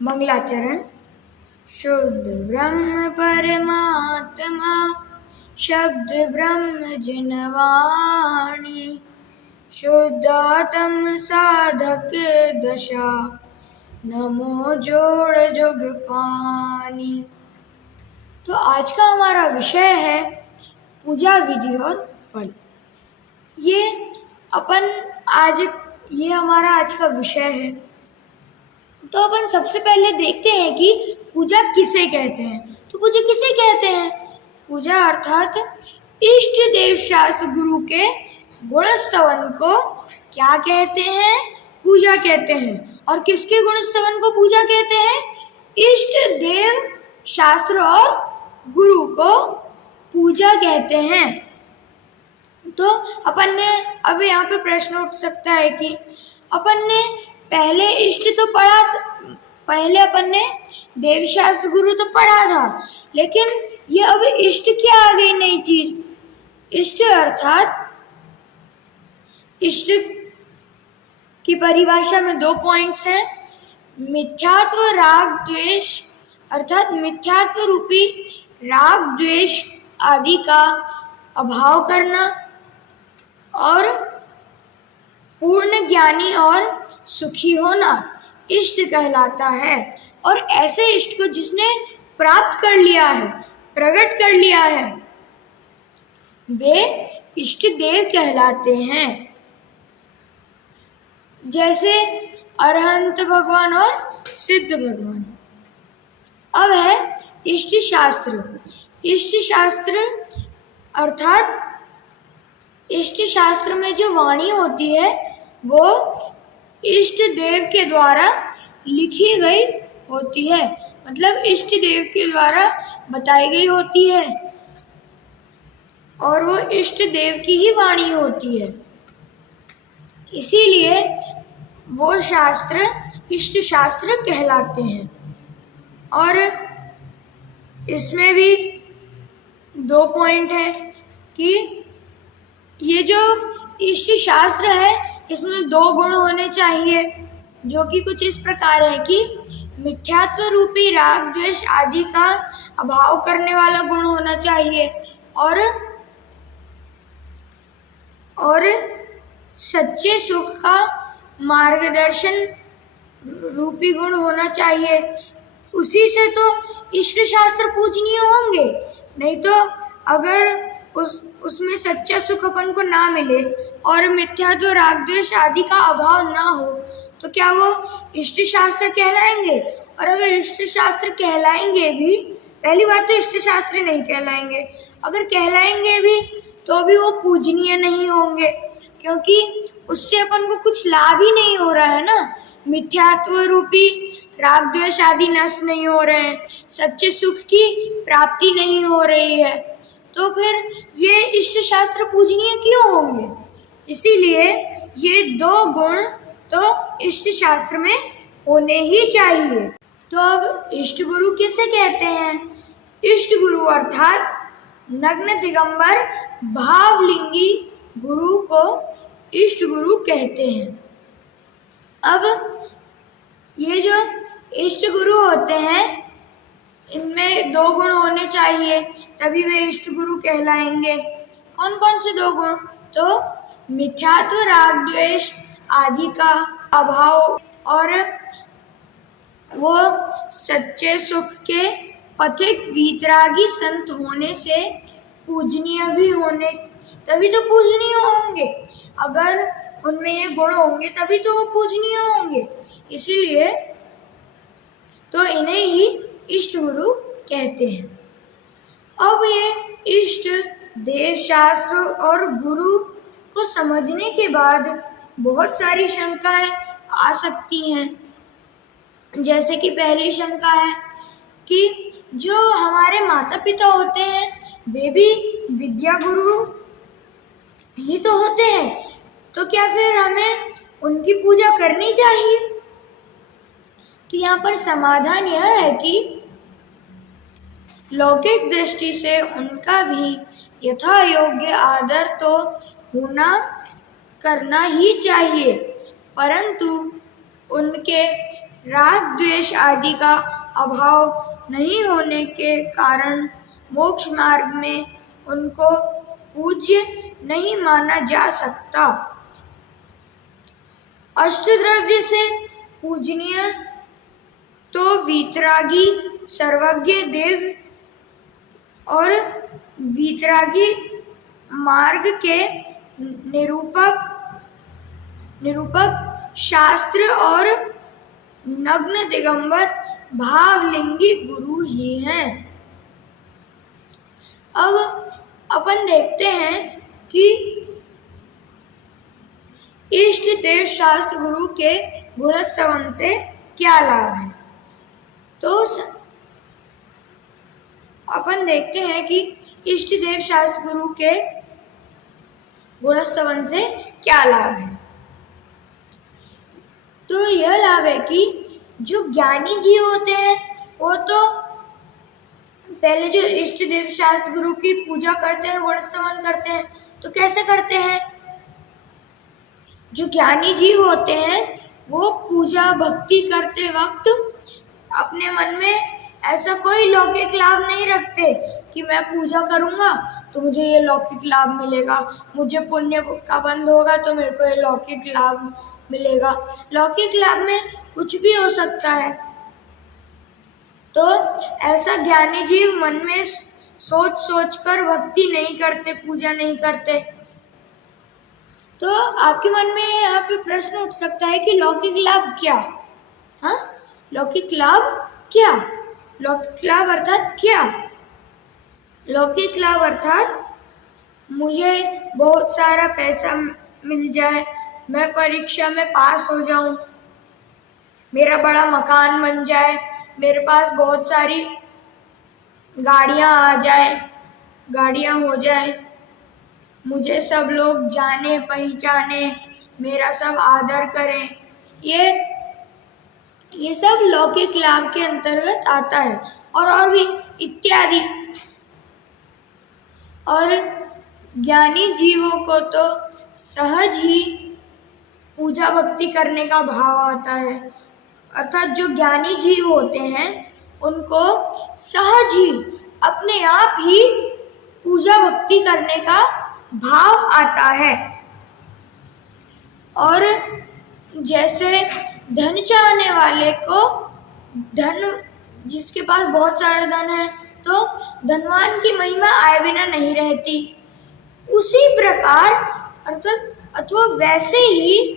मंगलाचरण। शुद्ध ब्रह्म परमात्मा, शब्द ब्रह्म जिनवाणी, शुद्धात्म साधक दशा, नमो जोड़ जुग पानी। तो आज का हमारा विषय है पूजा विधि और फल। ये हमारा आज का विषय है। तो अपन सबसे पहले देखते हैं कि पूजा किसे कहते हैं। तो पूजा किसे कहते हैं? पूजा अर्थात इष्ट देव शास्त्र गुरु के गुण स्तवन को क्या कहते हैं? पूजा कहते हैं। और किसके गुण स्तवन को पूजा कहते हैं? इष्ट देव शास्त्र और गुरु को पूजा कहते हैं। तो अपन ने अब यहाँ पे प्रश्न उठ सकता है कि अपन ने पहले इष्ट तो पढ़ा, पहले अपन ने देव शास्त्र गुरु तो पढ़ा था, लेकिन ये अब इष्ट क्या आ गई नई चीज। इष्ट अर्थात इष्ट की परिभाषा में 2 पॉइंट्स हैं। मिथ्यात्व राग द्वेष अर्थात मिथ्यात्व रूपी राग द्वेष आदि का अभाव करना और पूर्ण ज्ञानी और सुखी होना इष्ट कहलाता है। और ऐसे इष्ट को जिसने प्राप्त कर लिया है, प्रकट कर लिया है, वे इष्ट देव कहलाते हैं। जैसे अरहंत भगवान और सिद्ध भगवान। अब है इष्ट शास्त्र। इष्ट शास्त्र अर्थात इष्ट शास्त्र में जो वाणी होती है वो इष्ट देव के द्वारा लिखी गई होती है, मतलब इष्ट देव के द्वारा बताई गई होती है और वो इष्ट देव की ही वाणी होती है। इसीलिए वो शास्त्र इष्ट शास्त्र कहलाते हैं। और इसमें भी 2 पॉइंट है कि ये जो इष्ट शास्त्र है इसमें 2 गुण होने चाहिए, जो कि कुछ इस प्रकार है कि मिथ्यात्व रूपी राग द्वेष आदि का अभाव करने वाला गुण होना चाहिए और सच्चे सुख का मार्गदर्शन रूपी गुण होना चाहिए। उसी से तो इष्ट शास्त्र पूजनीय होंगे। नहीं तो अगर उसमें सच्चा सुख अपन को ना मिले और मिथ्यात्व राग द्वेष आदि का अभाव ना हो तो क्या वो इष्ट शास्त्र कहलाएंगे? और अगर इष्ट शास्त्र कहलाएंगे भी, पहली बात तो इष्ट शास्त्र नहीं कहलाएंगे, अगर कहलाएंगे भी तो भी वो पूजनीय नहीं होंगे, क्योंकि उससे अपन को कुछ लाभ ही नहीं हो रहा है ना। मिथ्यात्व रूपी राग द्वेष आदि नष्ट नहीं हो रहे हैं, सच्चे सुख की प्राप्ति नहीं हो रही है, तो फिर ये इष्ट शास्त्र पूजनीय क्यों होंगे? इसीलिए ये 2 गुण तो इष्ट शास्त्र में होने ही चाहिए। तो अब इष्ट गुरु किसे कहते हैं? इष्ट गुरु अर्थात नग्न दिगंबर भावलिंगी गुरु को इष्ट गुरु कहते हैं। अब ये जो इष्ट गुरु होते हैं इनमें 2 गुण होने चाहिए, तभी वे इष्ट गुरु कहलाएंगे। कौन कौन से 2 गुण? तो मिथ्यात्व राग द्वेष आदि का अभाव और वो सच्चे सुख के पथिक वीतरागी संत होने से पूजनीय भी होने, तभी तो पूजनीय होंगे। अगर उनमें ये गुण होंगे तभी तो वो पूजनीय होंगे। इसीलिए तो इन्हें ही इष्ट गुरु कहते हैं। अब ये इष्ट देव शास्त्र और गुरु को समझने के बाद बहुत सारी शंकाएं आ सकती हैं। जैसे कि पहली शंका है कि जो हमारे माता पिता होते हैं वे भी विद्या गुरु ही तो होते हैं, तो क्या फिर हमें उनकी पूजा करनी चाहिए? तो यहाँ पर समाधान यह है कि लौकिक दृष्टि से उनका भी यथा योग्य आदर तो करना ही चाहिए, परंतु उनके राग द्वेष आदि का अभाव नहीं होने के कारण मोक्ष मार्ग में उनको पूज्य नहीं माना जा सकता। अष्टद्रव्य से पूजनीय तो वीतरागी, सर्वज्ञ देव और वीतरागी मार्ग के निरूपक शास्त्र और नग्न दिगंबर भावलिंगी गुरु ही हैं। अब अपन देखते हैं कि इष्ट देव शास्त्र गुरु के गुणस्तवन से क्या लाभ है। तो अपन देखते हैं कि इष्ट देव शास्त्र गुरु के गुणस्तवन से क्या लाभ है। तो यह लाभ है कि जो ज्ञानी जीव होते हैं वो तो पहले जो इष्ट देव शास्त्र गुरु की पूजा करते हैं, गुणस्तवन करते हैं, तो कैसे करते हैं? जो ज्ञानी जीव होते हैं वो पूजा भक्ति करते वक्त अपने मन में ऐसा कोई लौकिक लाभ नहीं रखते कि मैं पूजा करूंगा तो मुझे ये लौकिक लाभ मिलेगा, मुझे पुण्य का बंध होगा तो मेरे को ये लौकिक लाभ मिलेगा। लौकिक लाभ में कुछ भी हो सकता है। तो ऐसा ज्ञानी जीव मन में सोच सोच कर भक्ति नहीं करते, पूजा नहीं करते। तो आपके मन में यहाँ पे प्रश्न उठ सकता है कि लौकिक लाभ क्या? हाँ, लौकिक लाभ क्या? लौकिक लाभ अर्थात क्या? लौकिक लाभ अर्थात मुझे बहुत सारा पैसा मिल जाए, मैं परीक्षा में पास हो जाऊं, मेरा बड़ा मकान बन जाए, मेरे पास बहुत सारी गाड़ियां हो जाए, मुझे सब लोग जाने पहचाने, मेरा सब आदर करें। ये सब लौकिक लाभ के अंतर्गत आता है और भी इत्यादि। और ज्ञानी जीवों को तो सहज ही पूजा भक्ति करने का भाव आता है, अर्थात जो ज्ञानी जीव होते हैं उनको सहज ही अपने आप ही पूजा भक्ति करने का भाव आता है। और जैसे धन चाहने वाले को जिसके पास बहुत सारा धन है तो धनवान की महिमा आए बिना नहीं रहती, उसी प्रकार अथवा वैसे ही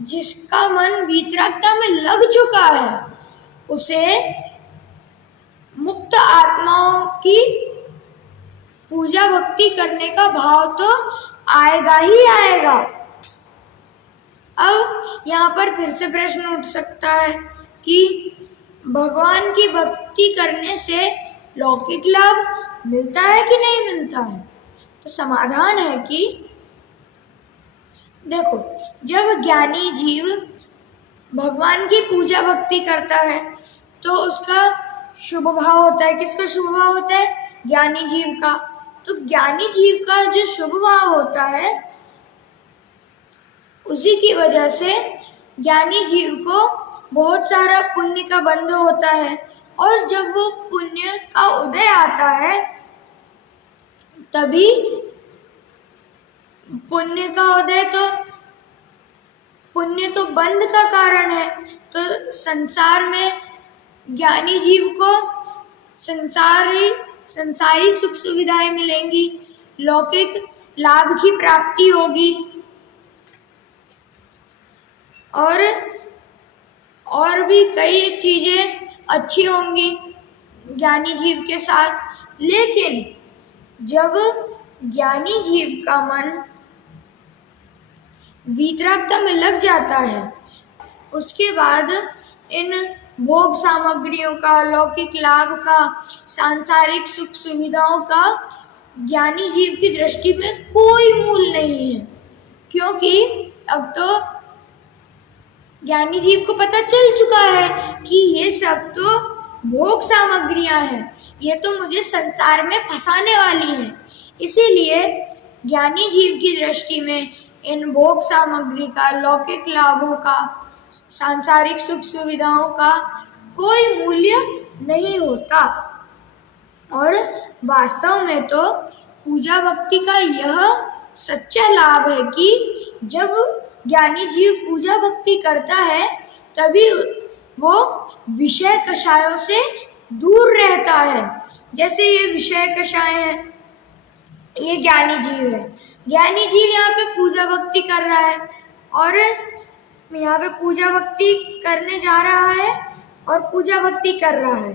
जिसका मन वीतरागता में लग चुका है उसे मुक्त आत्माओं की पूजा भक्ति करने का भाव तो आएगा ही आएगा। अब यहाँ पर फिर से प्रश्न उठ सकता है कि भगवान की भक्ति करने से लौकिक लाभ मिलता है कि नहीं मिलता है? तो समाधान है कि देखो, जब ज्ञानी जीव भगवान की पूजा भक्ति करता है तो उसका शुभ भाव होता है। किसका शुभ भाव होता है? ज्ञानी जीव का। तो ज्ञानी जीव का जो शुभ भाव होता है उसी की वजह से ज्ञानी जीव को बहुत सारा पुण्य का बंध होता है, और जब वो पुण्य का उदय आता है तभी पुण्य तो बंध का कारण है। तो संसार में ज्ञानी जीव को संसारी सुख सुविधाएं मिलेंगी, लौकिक लाभ की प्राप्ति होगी और भी कई चीजें अच्छी होंगी ज्ञानी जीव के साथ। लेकिन जब ज्ञानी जीव का मन वीतरागता में लग जाता है उसके बाद इन भोग सामग्रियों का, लौकिक लाभ का, सांसारिक सुख सुविधाओं का ज्ञानी जीव की दृष्टि में कोई मूल नहीं है, क्योंकि अब तो ज्ञानी जीव को पता चल चुका है कि ये सब तो भोग सामग्रियां हैं, ये तो मुझे संसार में फंसाने वाली हैं। इसीलिए ज्ञानी जीव की दृष्टि में इन भोग सामग्री का, लौकिक लाभों का सांसारिक सुख सुविधाओं का कोई मूल्य नहीं होता। और वास्तव में तो पूजा भक्ति का यह सच्चा लाभ है कि जब ज्ञानी जीव पूजा भक्ति करता है तभी वो विषय कषायों से दूर रहता है। जैसे ये विषय कषाय हैं, ये ज्ञानी जीव है। ज्ञानी जीव यहाँ पे पूजा भक्ति कर रहा है और यहाँ पे पूजा भक्ति करने जा रहा है और पूजा भक्ति कर रहा है।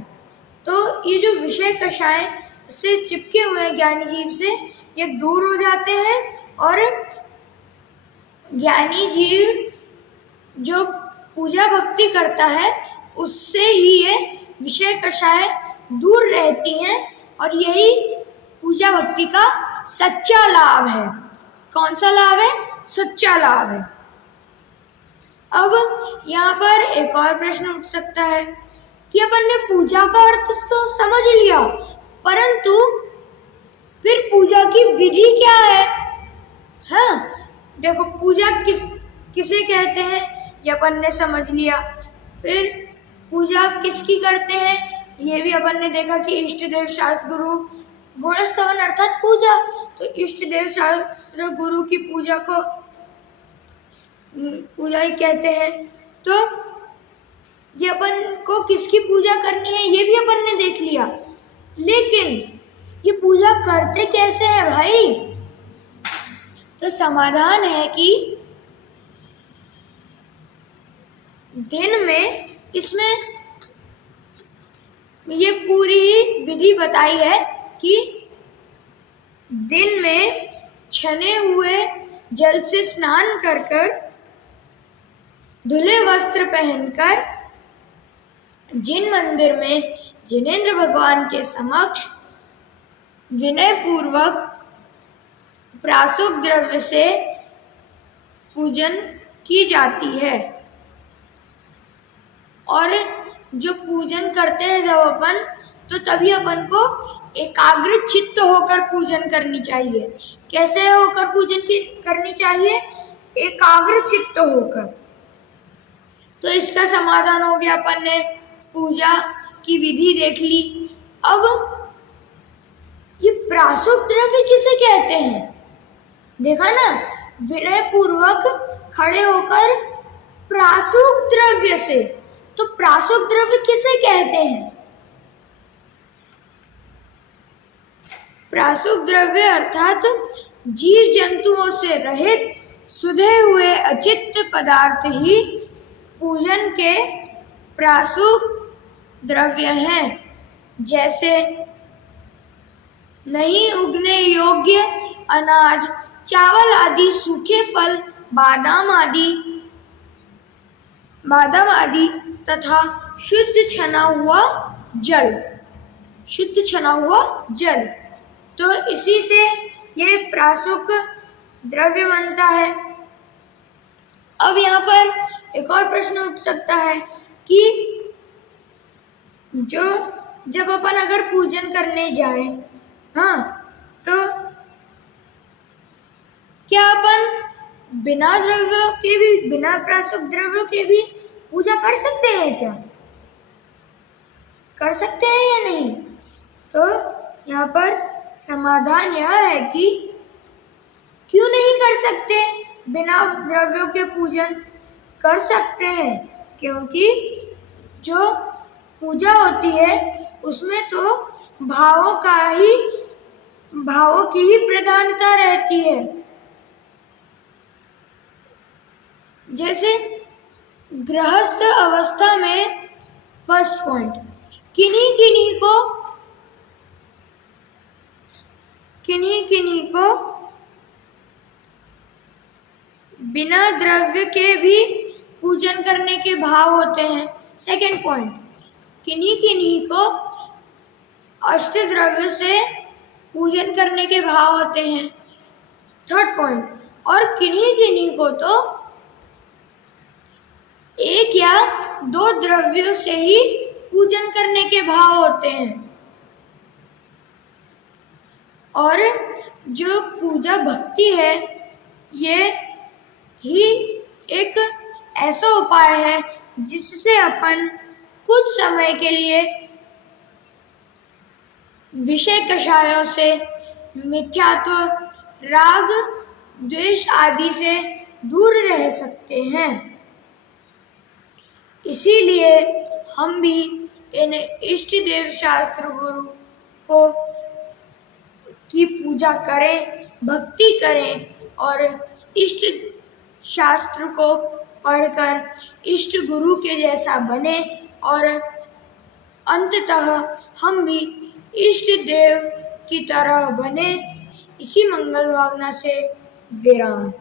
तो ये जो विषय कषाय से चिपके हुए हैं ज्ञानी जीव से, ये दूर हो जाते हैं और ज्ञानी जीव जो पूजा भक्ति करता है उससे ही ये विषय कषाय दूर रहती हैं और यही पूजा भक्ति का सच्चा लाभ है। कौन सा लाभ है? सच्चा लाभ है। अब यहाँ पर एक और प्रश्न उठ सकता है कि अपन ने पूजा का अर्थ तो समझ लिया, परंतु फिर पूजा की विधि क्या है? हाँ, देखो पूजा किसे कहते हैं ये अपन ने समझ लिया। फिर पूजा किसकी करते हैं ये भी अपन ने देखा कि इष्ट देव शास्त्र गुरु गुणस्तवन अर्थात पूजा। तो इष्ट देव शास्त्र गुरु की पूजा को पूजा ही कहते हैं। तो ये अपन को किसकी पूजा करनी है ये भी अपन ने देख लिया, लेकिन ये पूजा करते कैसे हैं भाई? तो समाधान है कि दिन में इसमें ये पूरी ही विधि बताई है कि दिन में छने हुए जल से स्नान कर कर धुले वस्त्र पहनकर जिन मंदिर में जिनेंद्र भगवान के समक्ष विनय पूर्वक प्राशुक द्रव्य से पूजन की जाती है। और जो पूजन करते हैं जब अपन, तो तभी अपन को एकाग्र चित्त होकर पूजन करनी चाहिए। कैसे होकर पूजन करनी चाहिए? एकाग्र चित्त होकर। तो इसका समाधान हो गया, अपन ने पूजा की विधि देख ली। अब ये प्राशुक द्रव्य किसे कहते हैं? देखा ना, विनय पूर्वक खड़े होकर प्राशुक द्रव्य से। तो प्राशुक द्रव्य किसे कहते हैं? प्राशुक द्रव्य अर्थात जीव जंतुओं से रहित सुधे हुए अचित्त पदार्थ ही पूजन के प्राशुक द्रव्य हैं। जैसे नहीं उगने योग्य अनाज, चावल आदि, सूखे फल, बादाम आदि तथा शुद्ध छना हुआ जल। तो इसी से ये प्राशुक द्रव्य बनता है। अब यहाँ पर एक और प्रश्न उठ सकता है कि जब अपन अगर पूजन करने जाए, हाँ, तो क्या अपन बिना प्राशुक द्रव्यों के भी पूजा कर सकते हैं क्या? कर सकते हैं या नहीं? तो यहाँ पर समाधान यह है कि क्यों नहीं कर सकते? बिना द्रव्यों के पूजन कर सकते हैं, क्योंकि जो पूजा होती है उसमें तो भावों की ही प्रधानता रहती है। जैसे गृहस्थ अवस्था में फर्स्ट पॉइंट, किन्हीं को बिना द्रव्य के भी पूजन करने के भाव होते हैं। सेकंड पॉइंट, किन्हीं को अष्ट द्रव्य से पूजन करने के भाव होते हैं। थर्ड पॉइंट, और किन्हीं को तो एक या दो द्रव्यों से ही पूजन करने के भाव होते हैं। और जो पूजा भक्ति है ये ही एक ऐसा उपाय है जिससे अपन कुछ समय के लिए विषय कषायों से, मिथ्यात्व, राग, द्वेष आदि से दूर रह सकते हैं। इसीलिए हम भी इन इष्ट देव शास्त्र गुरु को की पूजा करें, भक्ति करें और इष्ट शास्त्र को पढ़कर इष्ट गुरु के जैसा बने और अंततः हम भी इष्ट देव की तरह बने। इसी मंगल भावना से विराम।